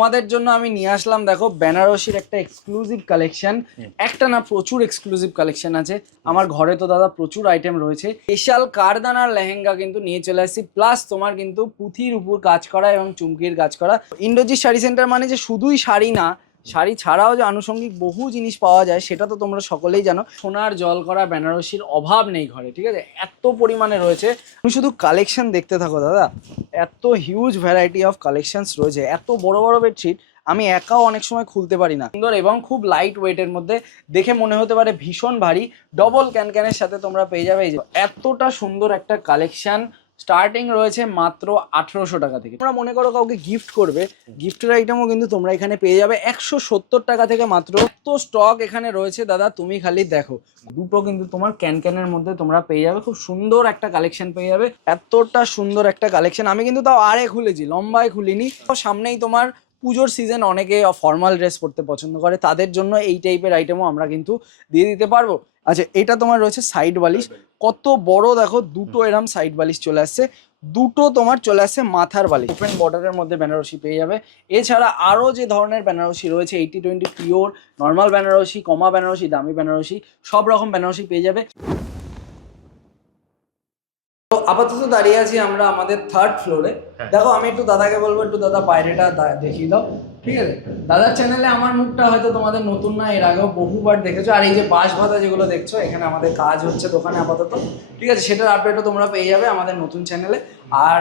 তোমাদের জন্য আমি নিয়ে আসলাম দেখো বেনারসির একটা এক্সক্লুসিভ কালেকশন। একটা না প্রচুর এক্সক্লুসিভ কালেকশন আছে আমার ঘরে। তো দাদা প্রচুর আইটেম রয়েছে। স্পেশাল কারদানার লেহেঙ্গা কিন্তু নিয়ে চলে আসছি, প্লাস তোমার কিন্তু পুঁথির উপর কাজ করা এবং চুমকির কাজ করা। ইন্দ্রজিৎ শাড়ি সেন্টার মানে যে শুধুই শাড়ি না, শাড়ি ছাড়াও যে আনুষঙ্গিক বহু জিনিস পাওয়া যায় সেটা তো তোমরা সকলেই জানো। সোনার জল করা বেনারসির অভাব নেই ঘরে, ঠিক আছে? এত পরিমাণে রয়েছে, তুমি শুধু কালেকশন দেখতে থাকো দাদা। এত হিউজ ভ্যারাইটি অফ কালেকশনস রয়েছে, এত বড় বড় বেডশিট আমি একাও অনেক সময় খুলতে পারি না। সুন্দর এবং খুব লাইট ওয়েটের মধ্যে, দেখে মনে হতে পারে ভীষণ ভারী, ডবল ক্যানক্যানের সাথে তোমরা পেয়ে যাবে। এই যে এতটা সুন্দর একটা কালেকশন, স্টার্টিং রয়েছে মাত্র 1800 টাকা থেকে। তোমরা মনে করো কাউকে গিফট করবে, গিফটের আইটেমও কিন্তু তোমরা এখানে পেয়ে যাবে 170 টাকা থেকে মাত্র। এত স্টক এখানে রয়েছে দাদা, তুমি খালি দেখো। দুটো কিন্তু তোমার ক্যানক্যানের মধ্যে তোমরা পেয়ে যাবে, খুব সুন্দর একটা কালেকশন পেয়ে যাবে। এতটা সুন্দর একটা কালেকশন আমি কিন্তু তাও আরে খুলেছি, লম্বায় খুলিনি। সামনেই তোমার পুজোর সিজন, অনেকে ফর্মাল ড্রেস পরতে পছন্দ করে, তাদের জন্য এই টাইপের আইটেমও আমরা কিন্তু দিয়ে দিতে পারবো। আচ্ছা, এটা তোমার রয়েছে সাইড বালিশ, কত বড় দেখো, দুটো এরম সাইড বালিশ চলে আসছে, দুটো তোমার চলে আসছে মাথার বালিশ। ওপেন বর্ডারের মধ্যে বেনারসি পেয়ে যাবে। এছাড়া আরও যে ধরনের বেনারসি রয়েছে, 80-20 পিওর, নর্মাল বেনারসি, কমা বেনারসি, দামি বেনারসি, সব রকম বেনারসি পেয়ে যাবে। তো আপাতত দাঁড়িয়ে আছি আমরা আমাদের 3rd ফ্লোরে। দেখো আমি একটু দাদাকে বলবো, একটু দাদা বাইরেটা দেখিয়ে দাও, ঠিক আছে? দাদার চ্যানেলে আমার মুখটা হয়তো তোমাদের নতুন না, এর আগেও বহুবার দেখেছো। আর এই যে বাঁশ ভাতা যেগুলো দেখছো, এখানে আমাদের কাজ হচ্ছে দোকানে আপাতত, ঠিক আছে? সেটার আপডেটও তোমরা পেয়ে যাবে আমাদের নতুন চ্যানেলে। আর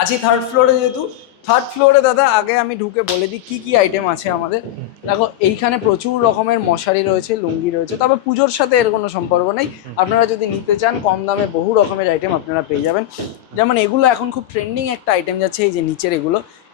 আছি 3rd ফ্লোরে। যেহেতু 3rd ফ্লোরে দাদা, আগে আমি ঢুকে বলে দিই কি কি আইটেম আছে আমাদের। দেখো এইখানে প্রচুর রকমের মশারি রয়েছে, লুঙ্গি রয়েছে, তবে পুজোর সাথে এর কোনো সম্পর্ক নেই। আপনারা যদি নিতে চান কম দামে বহু রকমের আইটেম আপনারা পেয়ে যাবেন। যেমন এগুলো এখন খুব ট্রেন্ডিং একটা আইটেম যাচ্ছে, এই যে নিচের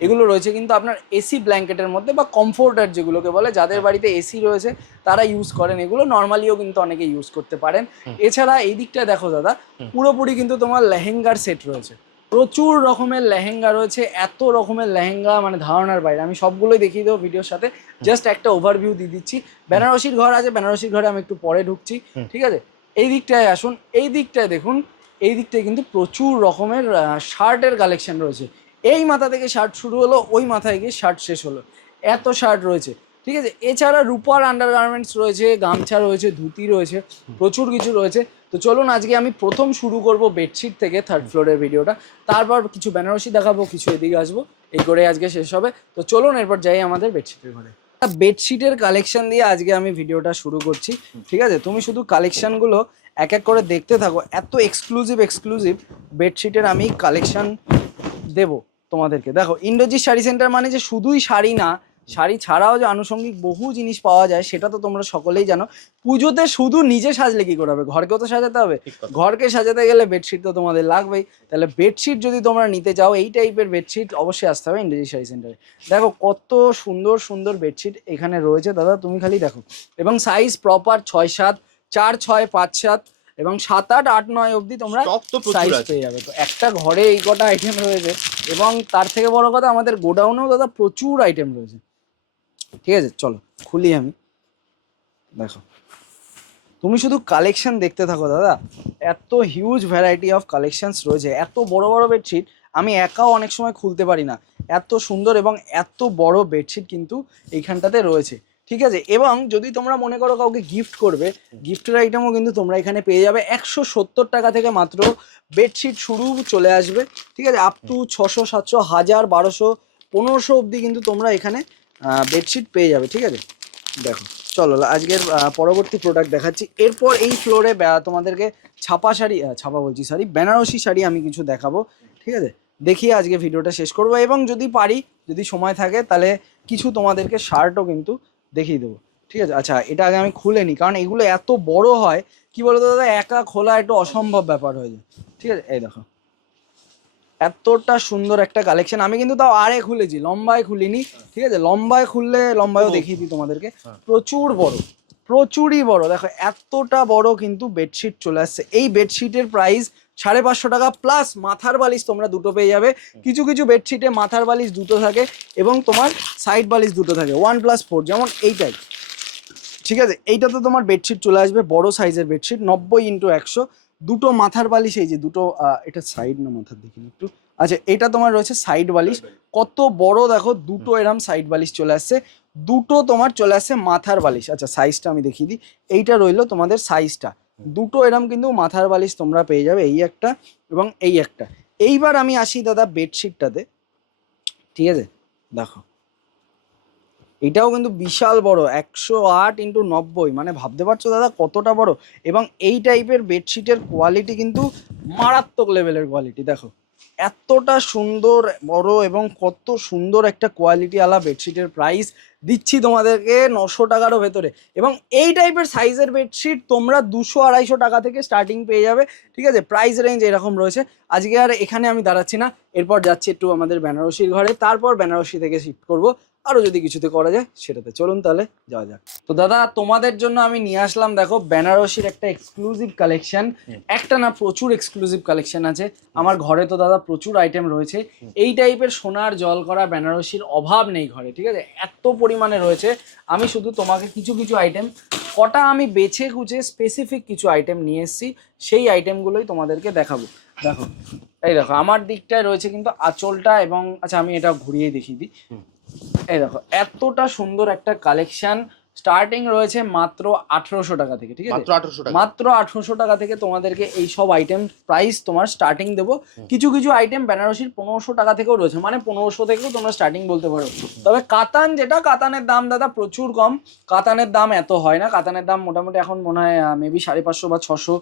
এগুলো রয়েছে কিন্তু আপনার এসি ব্ল্যাঙ্কেটের মধ্যে, বা কমফোর্টার যেগুলোকে বলে, যাদের বাড়িতে এসি রয়েছে তারা ইউজ করেন এগুলো। নর্মালিও কিন্তু অনেকে ইউজ করতে পারেন। এছাড়া এই দিকটা দেখো দাদা, পুরোপুরি কিন্তু তোমার লেহেঙ্গার সেট রয়েছে, প্রচুর রকমের লেহেঙ্গা রয়েছে। এত রকমের লেহেঙ্গা মানে ধারণার বাইরে। আমি সবগুলোই দেখিয়ে দেবো ভিডিওর সাথে, জাস্ট একটা ওভারভিউ দিয়ে দিচ্ছি। বেনারসির ঘর আছে, বেনারসির ঘরে আমি একটু পরে ঢুকছি, ঠিক আছে? এই দিকটায় আসুন, এই দিকটায় দেখুন, এই দিকটায় কিন্তু প্রচুর রকমের শার্টের কালেকশন রয়েছে। এই মাথা থেকে শার্ট শুরু হলো, ওই মাথায় গিয়ে শার্ট শেষ হলো, এত শার্ট রয়েছে, ঠিক আছে? এছাড়া রূপার আন্ডারগার্মেন্টস রয়েছে, গামছা রয়েছে, ধুতি রয়েছে, প্রচুর কিছু রয়েছে। তো চলুন আজকে আমি প্রথম শুরু করব বেডশিট থেকে, 3rd ফ্লোরের ভিডিওটা। তারপর কিছু বেনারসি দেখাবো, কিছু এদিকে আসবো, এই করে আজকে শেষ হবে। তো চলুন এরপর যাই আমাদের বেডশিটের ঘরে। বেডশিটের কালেকশন দিয়ে আজকে আমি ভিডিওটা শুরু করছি, ঠিক আছে? তুমি শুধু কালেকশনগুলো এক এক করে দেখতে থাকো। এত এক্সক্লুসিভ বেডশিটের আমি কালেকশন দেবো তোমাদেরকে। দেখো ইন্দ্রজিৎ শাড়ি সেন্টার মানে যে শুধুই শাড়ি না, শাড়ি ছাড়াও যে আনুষঙ্গিক বহু জিনিস পাওয়া যায় সেটা তো তোমরা সকলেই জানো। পুজোতে শুধু নিজে সাজলে কি করে হবে, ঘরকেও তো সাজাতে হবে। ঘরকে সাজাতে গেলে বেডশিট তো তোমাদের লাগবেই। তাহলে বেডশিট যদি তোমরা নিতে চাও, এই টাইপের বেডশিট অবশ্যই আসতে হবে ইন্দ্রজিৎ শাড়ি সেন্টারে। দেখো কত সুন্দর সুন্দর বেডশিট এখানে রয়েছে দাদা, তুমি খালি দেখো। এবং সাইজ প্রপার 6-7, 4-6, 5-7 এবং 7-8, 8-9 অবধি তোমরা সাইজ পেয়ে যাবে। তো একটা ঘরে এই কটা আইটেম রয়েছে, এবং তার থেকে বড় কথা আমাদের গোডাউনেও দাদা প্রচুর আইটেম রয়েছে, ঠিক আছে? চলো খুলি আমি, দেখো তুমি শুধু কালেকশন দেখতে থাকো দাদা। এত হিউজ ভ্যারাইটি অফ কালেকশনস রয়েছে, এত বড় বড় বেডশিট আমি একাও অনেক সময় খুলতে পারি না। এত সুন্দর এবং এত বড় বেডশিট কিন্তু এইখানটাতে রয়েছে, ঠিক আছে? এবং যদি তোমরা মনে করো কাউকে গিফট করবে, গিফটের আইটেমও কিন্তু তোমরা এখানে পেয়ে যাবে 170 টাকা থেকে মাত্র। বেডশিট শুরু চলে আসবে, ঠিক আছে? আপ টু 600, 700, 1000, 1200, 1500 অবধি কিন্তু তোমরা এখানে বেডশিট পেয়ে যাবে, ঠিক আছে? দেখো চলো আজকের পরবর্তী প্রোডাক্ট দেখাচ্ছি। এরপর এই ফ্লোরে তোমাদেরকে ছাপা বলছি সরি, বেনারসি শাড়ি আমি কিছু দেখাবো, ঠিক আছে? দেখিয়ে আজকে ভিডিওটা শেষ করবো, এবং যদি পারি, যদি সময় থাকে, তাহলে কিছু তোমাদেরকে শার্টও কিন্তু দেখিয়ে দেবো, ঠিক আছে? আচ্ছা, এটা আগে আমি খুলে নিই, কারণ এগুলো এত বড় হয়, কি বলতো দাদা, একা খোলা একটু অসম্ভব ব্যাপার হয়ে যায়, ঠিক আছে? এই দেখো এতটা সুন্দর একটা কালেকশন আমি কিন্তু তাও আরে খুলেছি, লম্বায় খুলিনি, ঠিক আছে? লম্বায় খুললে লম্বায়ও দেখিয়ে দিই তোমাদেরকে। প্রচুর বড়, প্রচুরই বড়। দেখো এতটা বড় কিন্তু বেডশিট চলে আসছে। এই বেডশিটের প্রাইস 550 টাকা, প্লাস মাথার বালিশ তোমরা দুটো পেয়ে যাবে। কিছু কিছু বেডশিটে মাথার বালিশ দুটো থাকে এবং তোমার সাইড বালিশ দুটো থাকে, 1+4, যেমন এইটাই, ঠিক আছে? এইটাতে তোমার বেডশিট চলে আসবে বড় সাইজের বেডশিট, 90x100, দুটো মাথার বালিশ, এই যে দুটো, এটা সাইড না মাথার দেখিনি একটু, আচ্ছা এটা তোমার রয়েছে সাইড বালিশ, কত বড় দেখো, দুটো এরম সাইড বালিশ চলে আসছে, দুটো তোমার চলে আসছে মাথার বালিশ। আচ্ছা সাইজটা আমি দেখিয়ে দিই, এইটা রইলো তোমাদের সাইজটা, দুটো এরম কিন্তু মাথার বালিশ তোমরা পেয়ে যাবে, এই একটা এবং এই একটা। এইবার আমি আসি দাদা বেডশিটটাতে, ঠিক আছে, দেখো এটাও কিন্তু বিশাল বড়, 108x90, মানে ভাবতে পারছো দাদা কতটা বড়। এবং এই টাইপের বেডশিটের কোয়ালিটি কিন্তু মারাত্মক লেভেলের কোয়ালিটি, দেখো এতটা সুন্দর বড় এবং কত সুন্দর একটা কোয়ালিটি আলা বেডশিটের প্রাইস দিচ্ছি তোমাদেরকে 900 টাকারও ভেতরে। এবং এই টাইপের সাইজের বেডশিট তোমরা 200-250 টাকা থেকে স্টার্টিং পেয়ে যাবে, ঠিক আছে, প্রাইস রেঞ্জ এরকম রয়েছে। আজকে আর এখানে আমি দাঁড়াচ্ছি না, এরপর যাচ্ছি একটু আমাদের বেনারসির ঘরে, তারপর বেনারসি থেকে শিফট করবো আরো যদি কিছুতে করা যায় সেটাতে। চলুন তাহলে যাওয়া যাক। তো দাদা তোমাদের জন্য আমি নিয়ে আসলাম দেখো বেনারসির একটা এক্সক্লুসিভ কালেকশন, একটা না প্রচুর এক্সক্লুসিভ কালেকশন আছে আমার ঘরে। তো দাদা প্রচুর আইটেম রয়েছে, এই টাইপের সোনার জল করা বেনারসির অভাব নেই ঘরে, ঠিক আছে, এত পরিমাণে রয়েছে। আমি শুধু তোমাকে কিছু কিছু আইটেম, কটা আমি বেছে কুচে স্পেসিফিক কিছু আইটেম নিয়ে এসেছি, সেই আইটেমগুলোই তোমাদেরকে দেখাবো। দেখো এই দেখো আমার দিকটায় রয়েছে কিন্তু আঁচলটা, এবং আচ্ছা আমি এটা ঘুরিয়ে দেখিয়ে দিই, এই দেখো এতটা সুন্দর একটা কালেকশন, স্টার্টিং রয়েছে মাত্র 1800 টাকা থেকে, ঠিক আছে, মাত্র 1800 টাকা থেকে তোমাদেরকে এই সব আইটেম প্রাইস তোমার স্টার্টিং দেবো। কিছু কিছু আইটেম বেনারসির 1500 টাকা থেকেও রয়েছে, মানে 1500 থেকেও তোমরা স্টার্টিং বলতে পারো। তবে কাতান যেটা, কাতানের দাম দাদা প্রচুর কম, কাতানের দাম এত হয় না, কাতানের দাম মোটামুটি এখন মনে হয় মেবি 550 বা 600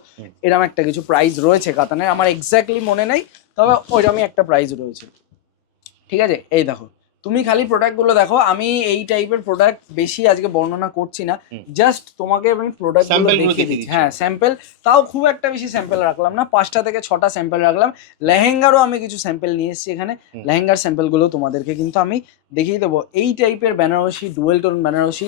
এরকম একটা কিছু প্রাইস রয়েছে কাতানের, আমার এক্স্যাক্টলি মনে নেই, তবে ওইরকমই একটা প্রাইস রয়েছে, ঠিক আছে। এই দেখো তুমি খালি প্রোডাক্টগুলো দেখো, আমি এই টাইপের প্রোডাক্ট বেশি আজকে বর্ণনা করছি না, জাস্ট তোমাকে আমি প্রোডাক্টগুলো দেখিয়ে দিচ্ছি। হ্যাঁ স্যাম্পল, তাও খুব একটা বেশি স্যাম্পল রাখলাম না, 5টা থেকে 6টা স্যাম্পল রাখলাম। লেহেঙ্গারও আমি কিছু স্যাম্পল নিয়ে এসেছি এখানে, লেহেঙ্গার স্যাম্পলগুলো তোমাদেরকে কিন্তু আমি দেখিয়ে দেবো। এই টাইপের Banarasi, dual tone Banarasi,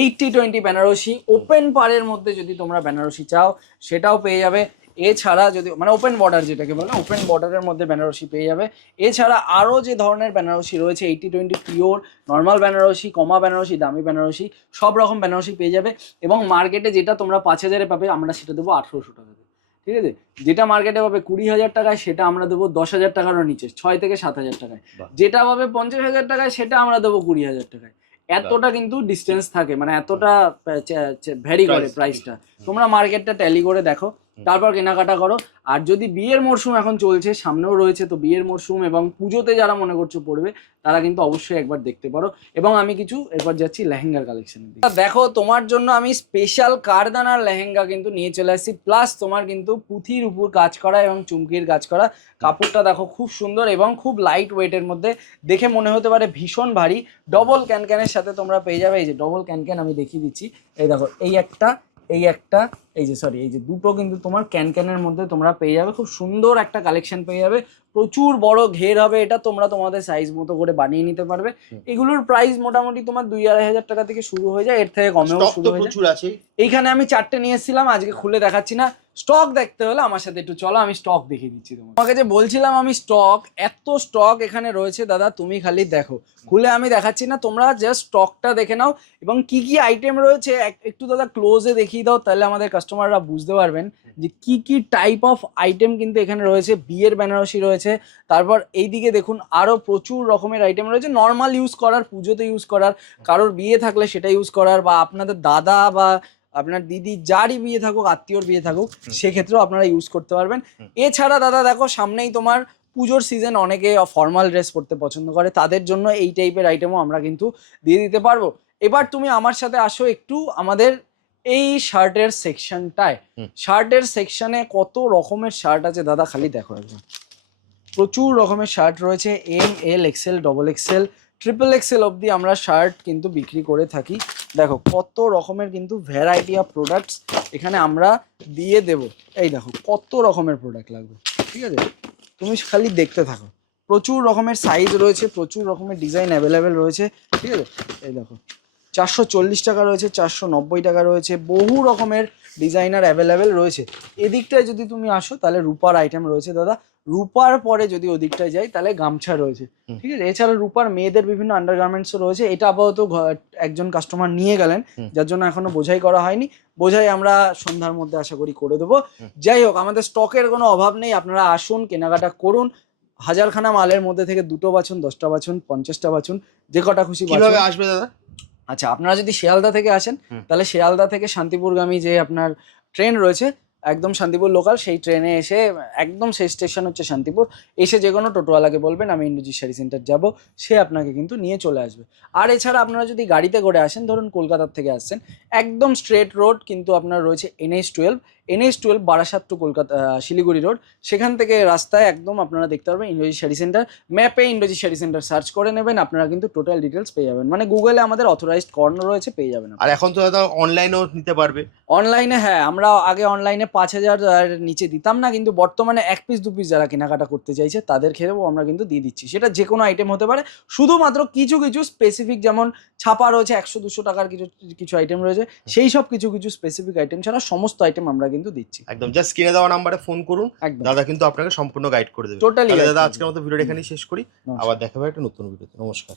80-20 Banarasi, open পাড়ের মধ্যে যদি তোমরা বেনারসি চাও সেটাও পেয়ে যাবে। এছাড়া যদি মানে ওপেন বর্ডার যেটাকে বলে, ওপেন বর্ডারের মধ্যে বেনারসি পেয়ে যাবে। এছাড়া আরও যে ধরনের বেনারসি রয়েছে, 80-20 পিওর, নর্মাল বেনারসি, কমা বেনারসি, দামি বেনারসি, সব রকম বেনারসি পেয়ে যাবে। এবং মার্কেটে যেটা তোমরা 5000-এ পাবে, আমরা সেটা দেবো 1800 টাকাতে, ঠিক আছে। যেটা মার্কেটে পাবে 20,000 টাকায়, সেটা আমরা দেবো 10,000 টাকারও নিচে, 6 থেকে 7,000 টাকায়। যেটা পাবে 50,000 টাকায়, সেটা আমরা দেবো 20,000 টাকায়। এতটা কিন্তু ডিস্টেন্স থাকে, মানে এতটা ভ্যারি করে প্রাইসটা। তোমরা মার্কেটটা ট্যালি করে দেখো, তারপর কেনাকাটা করো। আর যদি বিয়ের মরশুম এখন চলছে, সামনেও রয়েছে, তো বিয়ের মরশুম এবং পুজোতে যারা মনে করছো পড়বে, তারা কিন্তু অবশ্যই একবার দেখতে পারো। এবং আমি কিছু এরপর যাচ্ছি লেহেঙ্গার কালেকশন। দেখো তোমার জন্য আমি স্পেশাল কারদানার লেহেঙ্গা কিন্তু নিয়ে চলে আসছি, প্লাস তোমার কিন্তু পুঁথির উপর কাজ করা এবং চুমকির কাজ করা। কাপড়টা দেখো খুব সুন্দর এবং খুব লাইট ওয়েটের মধ্যে, দেখে মনে হতে পারে ভীষণ ভারী। ডবল ক্যানক্যানের সাথে তোমরা পেয়ে যাবে, এই যে ডবল ক্যানক্যান আমি দেখিয়ে দিচ্ছি, এই দেখো এই একটা, এই একটা, এই যে সরি এই যে দুটো কিন্তু তোমার ক্যানক্যানের মধ্যে তোমরা পেয়ে যাবে। খুব সুন্দর একটা কালেকশন পেয়ে যাবে, প্রচুর বড় ঘের হবে এটা, তোমরা তোমাদের সাইজ মতো করে বানিয়ে নিতে পারবে। এগুলোর প্রাইস মোটামুটি তোমার 2-2,500 টাকা থেকে শুরু হয়ে যায়, এর থেকে কমেও শুরু হয়ে যায়। এইখানে আমি 4টে নিয়ে এসেছিলাম, আজকে খুলে দেখাচ্ছি না। স্টক দেখতে হলে আমার সাথে একটু চলো, আমি স্টক দেখিয়ে দিচ্ছি তোমাকে। যে বলছিলাম আমি স্টক, এত স্টক এখানে রয়েছে দাদা, তুমি খালি দেখো, খুলে আমি দেখাচ্ছি না, তোমরা জাস্ট স্টকটা দেখে নাও। এবং কি কি আইটেম রয়েছে একটু দাদা ক্লোজে দেখিয়ে দাও, তাহলে আমাদের কাস্টমাররা বুঝতে পারবেন যে কি কি টাইপ অফ আইটেম কিন্তু এখানে রয়েছে। বিয়ের বেনারসি রয়েছে, তারপর এইদিকে দেখুন আরো প্রচুর রকমের আইটেম রয়েছে, নর্মাল ইউজ করার, পুজোতে ইউজ করার, কারোর বিয়ে থাকলে সেটা ইউজ করার, বা আপনাদের দাদা বা আপনার দিদি যারই বিয়ে থাকুক, আত্মীয়র বিয়ে থাকুক, সেক্ষেত্রেও আপনারা ইউজ করতে পারবেন। এছাড়া দাদা দেখো সামনেই তোমার পুজোর সিজন, অনেকে ফর্মাল ড্রেস পরতে পছন্দ করে, তাদের জন্য এই টাইপের আইটেমও আমরা কিন্তু দিয়ে দিতে পারবো। এবার তুমি আমার সাথে আসো একটু আমাদের এই শার্টের সেকশনটায়। শার্টের সেকশনে কত রকমের শার্ট আছে দাদা, খালি দেখো একবার, প্রচুর রকমের শার্ট রয়েছে, ML, XL, XXL, XXL অবধি আমরা শার্ট কিন্তু বিক্রি করে থাকি। দেখো কত রকমের কিন্তু ভ্যারাইটি অফ প্রোডাক্টস এখানে আমরা দিয়ে দেব। এই দেখো কত রকমের প্রোডাক্ট লাগবে, ঠিক আছে, তুমি খালি দেখতে থাকো। প্রচুর রকমের সাইজ রয়েছে, প্রচুর রকমের ডিজাইন অ্যাভেলেবেল রয়েছে, ঠিক আছে। এই দেখো 440 টাকা রয়েছে, 490 টাকা রয়েছে, বহু রকমের ডিজাইনার অ্যাভেলেবেল রয়েছে। এদিকটায় যদি তুমি আসো তাহলে রূপার আইটেম রয়েছে দাদা, রূপার পরে যদি ওদিকটায় যাই তাহলে গামছা রয়েছে, ঠিক আছে। এছাড়া রূপার মেয়েদের বিভিন্ন আন্ডারগার্মেন্টসও রয়েছে। এটা আপাতত একজন কাস্টমার নিয়ে গেলেন, যার জন্য এখনো বোঝাই করা হয়নি। বোঝাই আমরা সন্ধ্যার মধ্যে আশা করি করে দেবো। যাই হোক, আমাদের স্টকের কোনো অভাব নেই, আপনারা আসুন, কেনাকাটা করুন। হাজারখানা মালের মধ্যে থেকে 2টো বাছুন, 10টা বাছুন, 50টা বাছুন, যে কটা খুশি বাছুন। কিভাবে আসবে দাদা? আচ্ছা, আপনারা যদি শিয়ালদা থেকে আসেন তাহলে শিয়ালদা থেকে শান্তিপুরগামী যে আপনার ট্রেন রয়েছে, একদম শান্তিপুর লোকাল, সেই ট্রেনে এসে একদম সেই স্টেশন হচ্ছে শান্তিপুর, এসে যে কোনো টোটোওয়ালাকে বলবেন আমি ইন্দ্রজিৎ শাড়ি সেন্টার যাব, সে আপনাকে কিন্তু নিয়ে চলে আসবে। আর এছাড়া আপনারা যদি গাড়িতে করে আসেন, ধরুন কলকাতার থেকে আসছেন, একদম স্ট্রেট রোড কিন্তু আপনার রয়েছে NH12 Barasat to Kolkata Siliguri road. সেখান থেকে রাস্তায় একদম আপনারা দেখতে পারবেন ইন্দ্রজিৎ শাড়ি সেন্টার। ম্যাপে ইন্দ্রজিৎ শাড়ি সেন্টার সার্চ করে নেবেন, আপনারা কিন্তু টোটাল ডিটেলস পেয়ে যাবেন। মানে গুগলে আমাদের অথরাইজড কর্নার রয়েছে, পেয়ে যাবেন। আর এখন তো দাদা অনলাইনেও নিতে পারবে। অনলাইনে, হ্যাঁ, আমরা আগে অনলাইনে 5,000 নিচে দিতাম না, কিন্তু বর্তমানে 1 পিস 2 পিস যারা কেনাকাটা করতে চাইছে তাদের ক্ষেত্রেও আমরা কিন্তু দিয়ে দিচ্ছি। সেটা যে কোনো আইটেম হতে পারে, শুধুমাত্র কিছু কিছু স্পেসিফিক, যেমন ছাপা রয়েছে 100-200 টাকার কিছু কিছু আইটেম রয়েছে, সেই সব কিছু কিছু স্পেসিফিক আইটেম ছাড়া সমস্ত আইটেম আমরা কিন্তু দিচ্ছি। একদম জাস্ট স্ক্রিনে দেওয়া নাম্বারে ফোন করুন, একদম দাদা কিন্তু আপনাকে সম্পূর্ণ গাইড করে দেবে। টোটালি। দাদা আজকের মতো ভিডিওটা এখানেই শেষ করি, আবার দেখা হবে একটা নতুন ভিডিওতে। নমস্কার।